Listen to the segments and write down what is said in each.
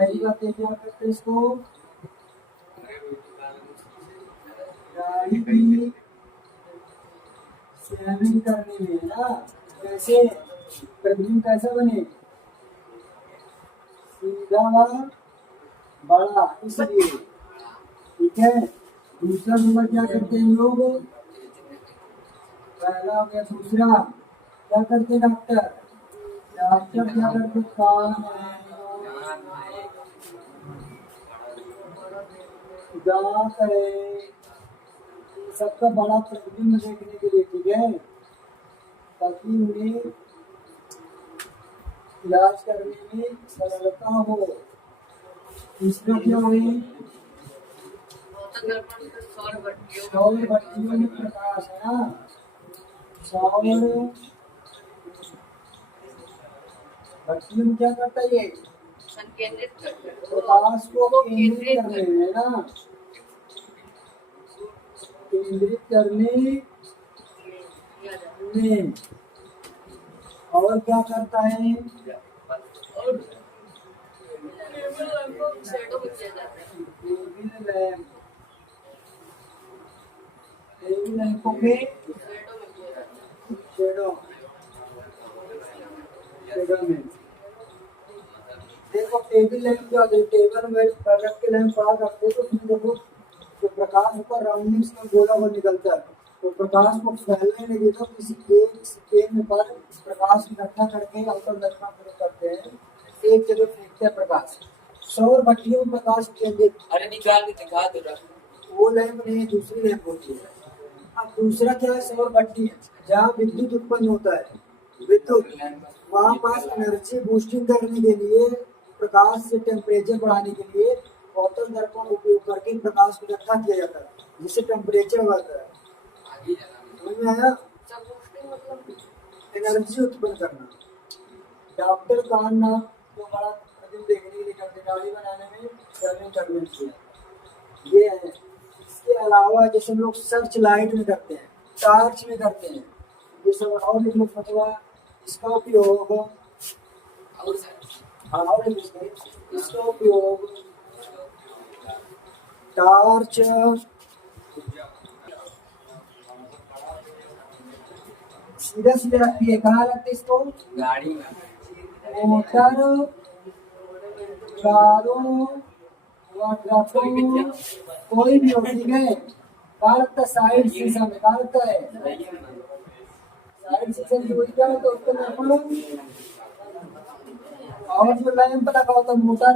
पहली बात ये क्या करते हैं इसको, गाड़ी की शेयरिंग करने में है ना। कैसे प्रतिबिंब कैसा बने, सीधा व बड़ा, इसलिए ठीक है। दूसरा नंबर क्या करते हैं लोग, पहला हो गया। दूसरा क्या करते हैं डॉक्टर, डॉक्टर क्या करते, कान दांत है, सबका बड़ा प्रतिबिंब देखने के लिए, ठीक है, ताकि उन्हें इलाज करने में सरलता हो। तीसरा क्या है, सौर भट्टियों में प्रकाश है ना, सौर भट्टियों में क्या करता है ये, प्रकाश को केंद्रित करने में है ना, केंद्रित करने में। और क्या करता है, टेबल लैंपों में शेडो में। देखो टेबल लैंप क्या होता है, टेबल में रख के लैंप पड़ा करते हैं तो उसमें देखो जो प्रकाश ऊपर राउंडिंग्स में गोला वो निकलता है, तो प्रकाश को फैलने नहीं देता, किसी एक केंद्र पर प्रकाश इकट्ठा करके अवतल दर्पण प्रयोग करते हैं, एक जगह फेंकते हैं प्रकाश। सौर भट्टियों में प्रकाश केंद्रित, अरे निकाल के दिखा दो, वो लैंप नहीं, दूसरी लैंप होती है। अब दूसरा क्या है, सौर भट्टी है जहाँ विद्युत उत्पन्न होता है, विद्युत, वहाँ पास एनर्जी बूस्टिंग करने के लिए, प्रकाश से टेम्परेचर बढ़ाने के लिए अवतल दर्पण उपयोग करके प्रकाश को इकट्ठा किया जाता है, जिससे टेम्परेचर बढ़ता है। समझ में आया, एनर्जी उत्पन्न करना। डॉक्टर कान नाक को बड़ा प्रतिबिंब देखने के लिए करते, दाढ़ी बनाने में शेविंग करने के, ये है। इसके अलावा जैसे लोग सर्च लाइट में करते हैं, टार्च में करते हैं, ये सब और एक लोग फतवा, इसका उपयोग और इसका उपयोग टार्च, सीधा सीधा रखती है, कहाँ रखते इसको, गाड़ी में, मोटर, कारों, कोई भी हो, ठीक है, कहाँ रखता है, साइड शीशा में, कहाँ रखता है, साइड शीशा की वही क्या है, तो उसको लैंप। और जो लैंप लगा होता है मोटर,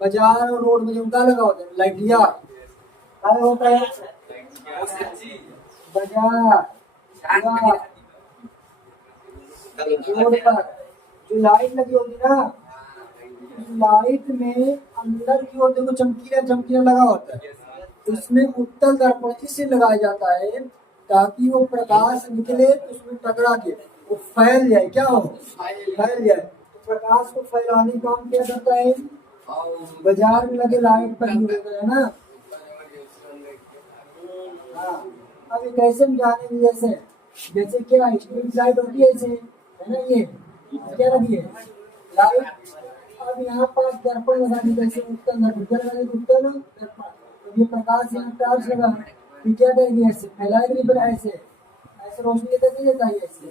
बाजार और रोड में जो उनका लगा होता है लाइटिया, क्या होता है, बाजार रोड पर जो लाइट लगी होती है ना, लाइट में अंदर की ओर देखो चमकीला चमकीला लगा होता है, उसमें उत्तल दर्पण इससे लगाया जाता है ताकि वो प्रकाश निकले तो उसमें टकरा के वो फैल जाए, क्या हो, फैल जाए। तो प्रकाश को फैलाने का काम क्या करता है, बाजार में लगे लाइट पर यूज होता है ना। हाँ, अब ये कैसे हम जानेंगे, जैसे जैसे क्या स्ट्रीट लाइट होती है ऐसे, है ना, ये क्या लगी है लाइट। अब यहाँ पास दर्पण लगा दी, जैसे उत्तल दर्पण, उत्तल दर्पण, तो ये प्रकाश यहाँ टार्च लगा, ये क्या करेगी, ऐसे फैलाएगी नहीं, पर ऐसे ऐसे रोशनी लेकर नहीं देता है, ऐसे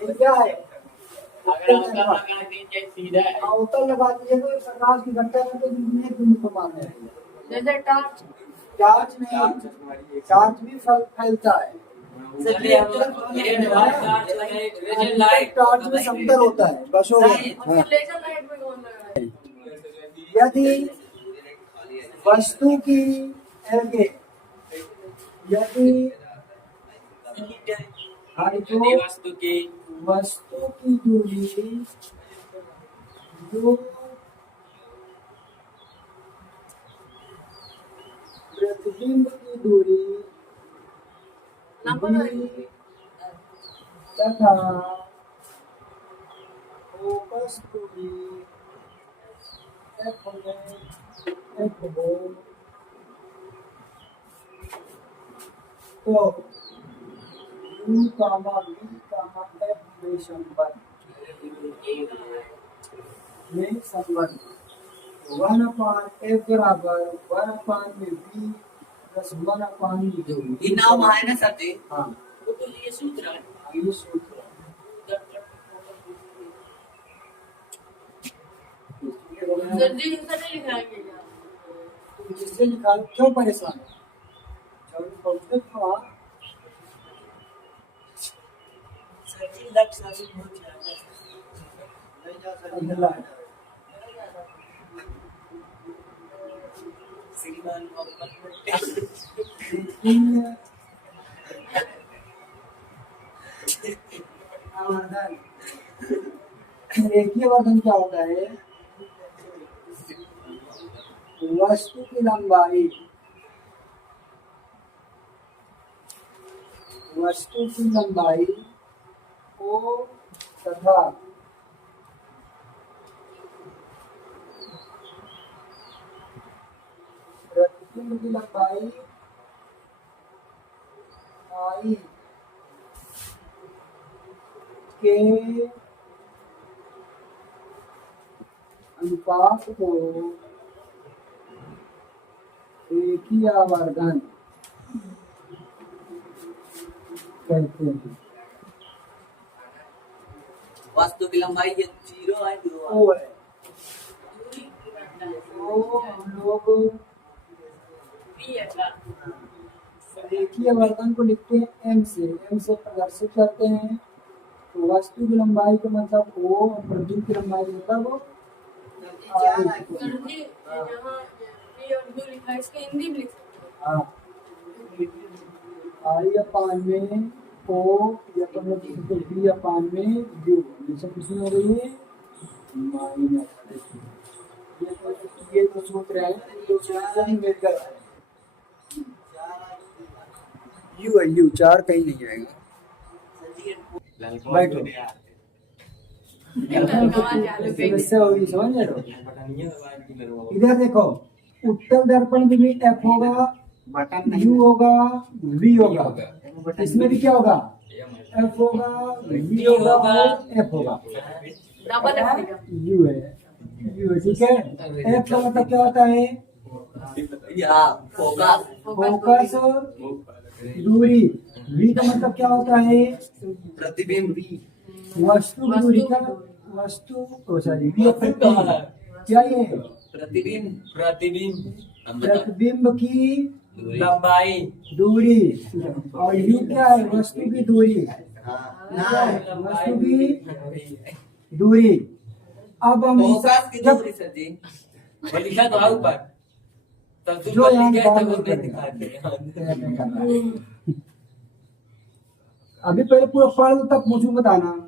ये क्या है, उत्तल लगा दीजिए तो प्रकाश की घटना करके एक बिंदु को मान है, जैसे टार्च, टार्च नहीं, टार्च भी फैलता है, टार्च में समतल होता है, बस हो गया। यदि वस्तु की यदि वस्तु की दूरी जो प्रतिबिंब की दूरी तथा फोकस दूरी f हो तो u, v, f में संबंध में संबंध 1/f बराबर 1/v प्लस 1/u। ये नाम है ना सर जी? हाँ वो तो ये सूत्र है। ये सूत्र है। सर जी ऐसा नहीं लिखाएंगे क्या? जिससे निकाल क्यों परेशान है? जब पहुंचे तो वहाँ अगला है। श्रीमान मोहम्मद लेकिन आवर्धन रेखीय वर्धन क्या होता है? वस्तु की लंबाई को तथा प्रतिबिंब की लंबाई आई के अनुपात को रेखीय आवर्धन कहते हैं। वस्तु की लंबाई ये 0 है 2 वो है तो हम लोग रेखीय आवर्धन को लिखते हैं m से प्रदर्शित करते हैं। तो वस्तु की लंबाई का मतलब O और प्रतिबिंब की लंबाई का मतलब सर जी यहाँ ये और जो लिखा है इसका हिंदी भी लिख सकते हैं। हाँ I/में O या तो B/में U हमेशा किसमें हो रही है माइनस। ये तो सूत्र है तो सूत्र मिलकर U है U 4 कहीं नहीं आएगा। बैठो समस्या होगी समझ रहे हो? इधर देखो उत्तल दर्पण में भी F होगा U होगा V होगा। इसमें भी क्या होगा F होगा V होगा और F होगा। डबल F लिखा। U है ठीक है। F का मतलब क्या होता है? या फोकस फोकस दूरी। V का मतलब क्या होता है? प्रतिबिंब वस्तु की दूरी का वस्तु क्या ये प्रतिबिंब की लंबाई दूरी और U क्या है? वस्तु की दूरी वस्तु की दूरी। अब हम फोकस की जब दूरी सर जी वो लिखा तो है ऊपर तब जो यहाँ लिखा है बाहर तो वो नहीं दिखाते हैं। अभी पहले पूरा पढ़ लो तब मुझे बताना।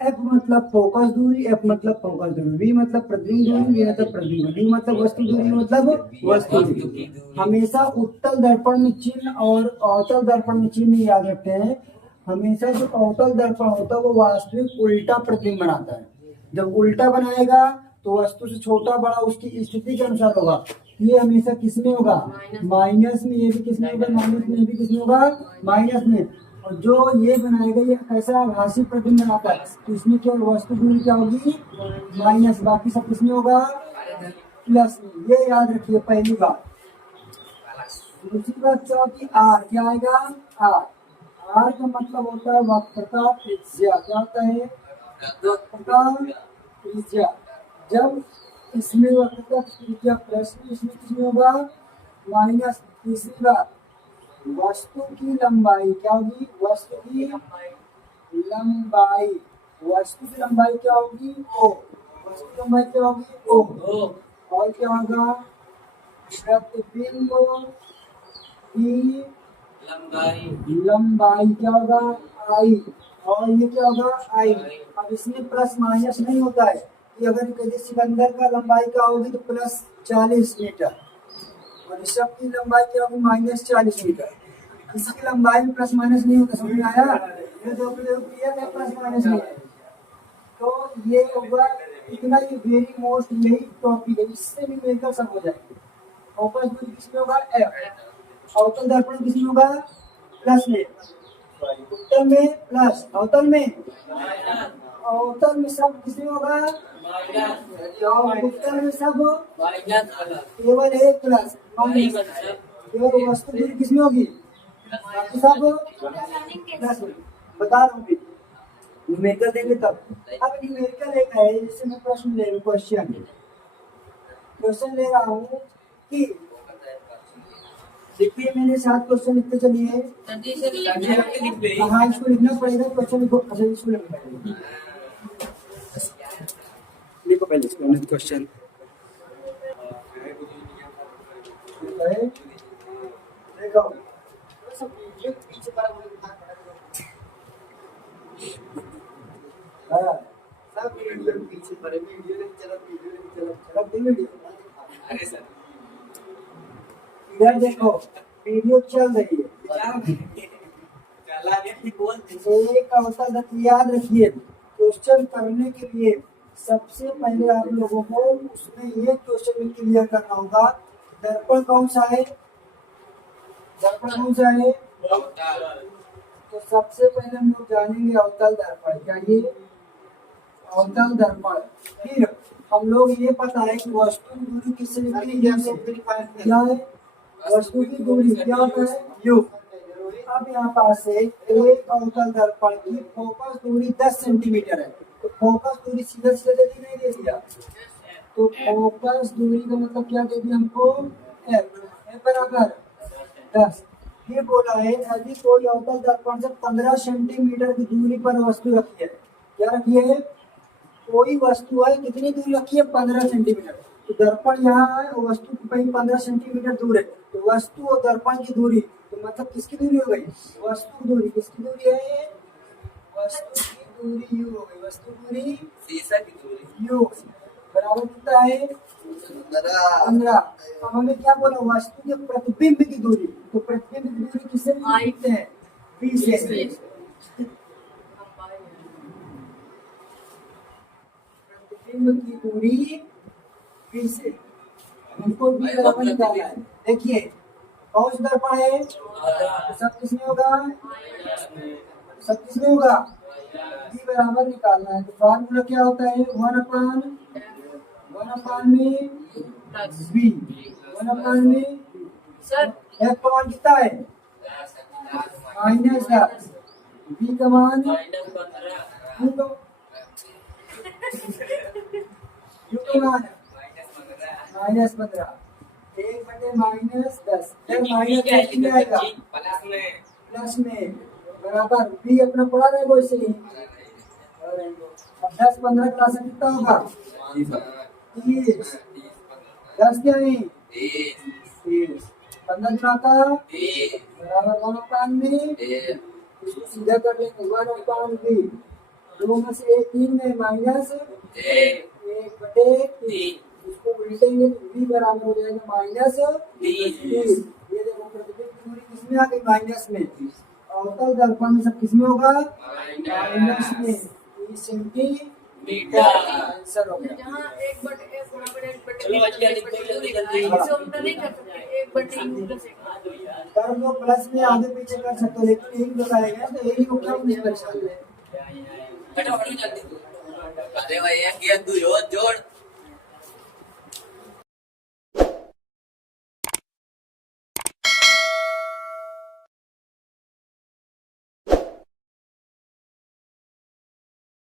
F मतलब फोकस दूरी F मतलब फोकस दूरी V मतलब प्रतिबिंब दूरी V मतलब प्रतिबिंब D मतलब वस्तु दूरी मतलब वस्तु दूरी। हमेशा उत्तल दर्पण में चिन्ह और अवतल दर्पण में चिन्ह याद रखते हैं। हमेशा जो अवतल दर्पण होता है वो वास्तविक उल्टा प्रतिबिंब बनाता है। जब उल्टा बनाएगा तो वस्तु से छोटा बड़ा उसकी स्थिति के अनुसार होगा। ये हमेशा किसमें होगा माइनस में। ये भी किसमें होगा माइनस में। ये भी किसमें होगा माइनस में। और जो ये बनाएगा ये कैसा आभासी प्रतिबिंब बनाता है तो इसमें क्या वस्तु दूरी क्या होगी माइनस। बाकी सब किसमें होगा प्लस में। ये याद रखिए पहली बात। दूसरी बात क्या होगी R क्या आएगा R का मतलब होता है वक्रता त्रिज्या। क्या होता है वक्रता त्रिज्या। जब इसमें वक्रता त्रिज्या प्लस में इसमें किसमें होगा माइनस। तीसरी बात वस्तु की लंबाई क्या होगी वस्तु की लंबाई क्या होगी O। वस्तु की लंबाई क्या होगी O और क्या होगा प्रतिबिंब की लंबाई क्या होगा I और ये क्या होगा I। अब इसमें प्लस माइनस नहीं होता है कि अगर किसी सिकंदर का लंबाई क्या होगी तो प्लस 40 मीटर और ऋषभ की लंबाई क्या होगी माइनस 40 मीटर। किसी की लंबाई में प्लस माइनस नहीं होता। समझ में आया? ये जो प्रयोग किया गया प्लस माइनस नहीं है तो ये होगा इतना। ये वेरी मोस्ट यही टॉपिक है इससे भी मिलकर सब हो जाएगा। फोकस दूरी किसमें होगा F। अवतल दर्पण किसमें होगा प्लस में। उत्तल में प्लस अवतल में अवतल में सब किसमें होगा? माइनस और उत्तल में सब माइनस अलग केवल एक प्लस माइनस। मतलब केवल वस्तु दूरी किसमें होगी? बाकी सब प्लस में। बता रहा हूँ भी न्यूमेरिकल देंगे तब। अब न्यूमेरिकल एक है, जैसे मैं प्रश्न ले क्वेश्चन ले रहा हूँ कि देखिए मैंने 7 क्वेश्चन लिखते चलिए। जल्दी से लिख हाँ इसको लिखना पड़ेगा क्वेश्चन लिखो। अच्छा इसको लिखना पड़ेगा, लिखो पहले इसको क्वेश्चन। देखो हाँ सब वीडियो पीछे पर वीडियो नहीं चला वीडियो अरे सर इधर देखो वीडियो चल रही है। चला नहीं बोल एक अवसर याद रखिए, क्वेश्चन करने के लिए सबसे पहले आप लोगों को उसमें ये क्वेश्चन क्लियर करना होगा दर्पण कौन सा है, दर्पण कौन सा है। तो सबसे पहले हम लोग जानेंगे अवतल दर्पण क्या, ये अवतल दर्पण। फिर हम लोग ये पता है कि वस्तु की दूरी किससे निकली क्या है, वस्तु की दूरी क्या होता है यू। अब यहाँ पास से एक अवतल दर्पण की फोकस दूरी 10 सेंटीमीटर है, तो फोकस दूरी सीधा सीधा दे दी नहीं दे दिया, तो फोकस दूरी का मतलब क्या दे दिया हमको एफ बराबर 10। ये बोला है यदि कोई अवतल दर्पण से 15 सेंटीमीटर की दूरी पर वस्तु रखी है, क्या रखी है, कोई वस्तु है कितनी दूरी रखी है 15 सेंटीमीटर। तो दर्पण यहाँ है और वस्तु कहीं 15 सेंटीमीटर दूर है, तो वस्तु और दर्पण की दूरी तो मतलब किसकी दूरी हो गई, वस्तु दूरी। किसकी दूरी है, वस्तु की दूरी यू हो गई, वस्तु दूरी शीशा की दूरी यू बराबर कितना है 15। अब हमें क्या बोला, वस्तु के प्रतिबिंब की दूरी, तो प्रतिबिंब की दूरी किससे लिखते हैं, बी से। प्रतिबिंब की दूरी बी से हमको बी बराबर निकालना है। देखिए कौन सा दर्पण है, तो सब किसमें होगा, सब किसमें होगा, बी बराबर निकालना है। तो फार्मूला क्या होता है 1/1 में बी, 1/1 में सर एफ का मान कितना है -10, बी का मान यू का मान -15, 1/-10 फिर -10 कितना आएगा प्लस में बराबर बी अपना पड़ा रहेगा वैसे ही। अब 10-15 क्लास में कितना होगा 30, 10 क्या है 30, 15 गुना का बराबर 1/5 में, इसको सीधा कर लेंगे 1/5 बी, 2 में से 1 3 में माइनस 1/3, इसको उल्टेंगे तो बी बराबर हो जाएगा -30। ये देखो प्रतिबिंब की दूरी किसमें आ गई माइनस में, अवतल दर्पण में सब किसमें होगा माइनस में 30 सेंटीमीटर। आंसर हो गया। जहाँ 1/1 बराबर 1/1 चलो अच्छा जल्दी इसे उल्टा नहीं कर सकते, 1/1 प्लस 1 कर दो प्लस में आगे पीछे कर सकते हो, लेकिन यही बताएगा तो यही को क्या मुझे परेशान है। हटो हटो जल्दी अरे भाई ये किया तू जोड़